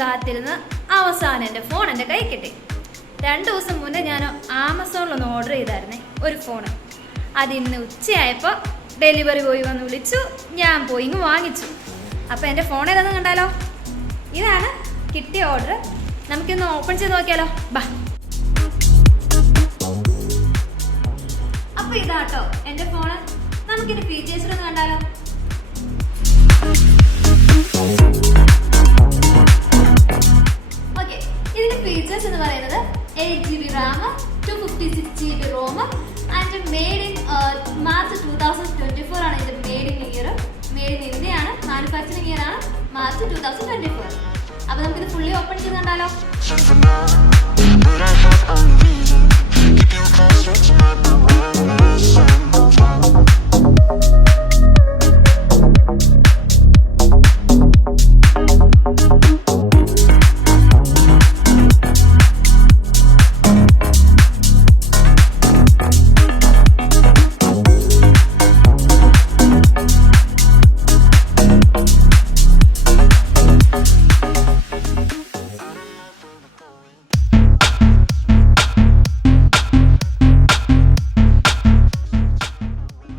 കാത്തിരുന്ന് അവസാനം എൻ്റെ ഫോൺ എൻ്റെ കൈ കിട്ടി. 2 ദിവസം മുന്നേ ഞാൻ ആമസോണിലൊന്ന് ഓർഡർ ചെയ്തായിരുന്നേ ഒരു ഫോണ്. അതിന്ന് ഉച്ചയായപ്പോൾ ഡെലിവറി ബോയ് വന്ന് വിളിച്ചു, ഞാൻ പോയി ഇങ്ങ് വാങ്ങിച്ചു. അപ്പോൾ എൻ്റെ ഫോൺ ഏതാണെന്ന് കണ്ടാലോ? ഇതാണ് കിട്ടിയ ഓർഡർ. നമുക്കൊന്ന് ഓപ്പൺ ചെയ്ത് നോക്കിയാലോ? ബാ. അപ്പോൾ ഇതാട്ടോ എൻ്റെ ഫോണ്. നമുക്കിൻ്റെ ഫീച്ചേഴ്സിലൊന്ന് കണ്ടാലോ? ഓക്കെ, ഇതിന്റെ ഫീച്ചേഴ്സ് എന്ന് പറയുന്നത് 8GB RAM, 256GB ROM and made in March 2024 ആണ്. ഇത് made in year, made in ഇന്ത്യയാണ്. മാനുഫാക്ചറിംഗ് ഇയർ ആണ് മാർച്ച് 2024. അപ്പോൾ നമുക്കിത് ഫുള്ളി ഓപ്പൺ ചെയ്ത് കണ്ടാലോ?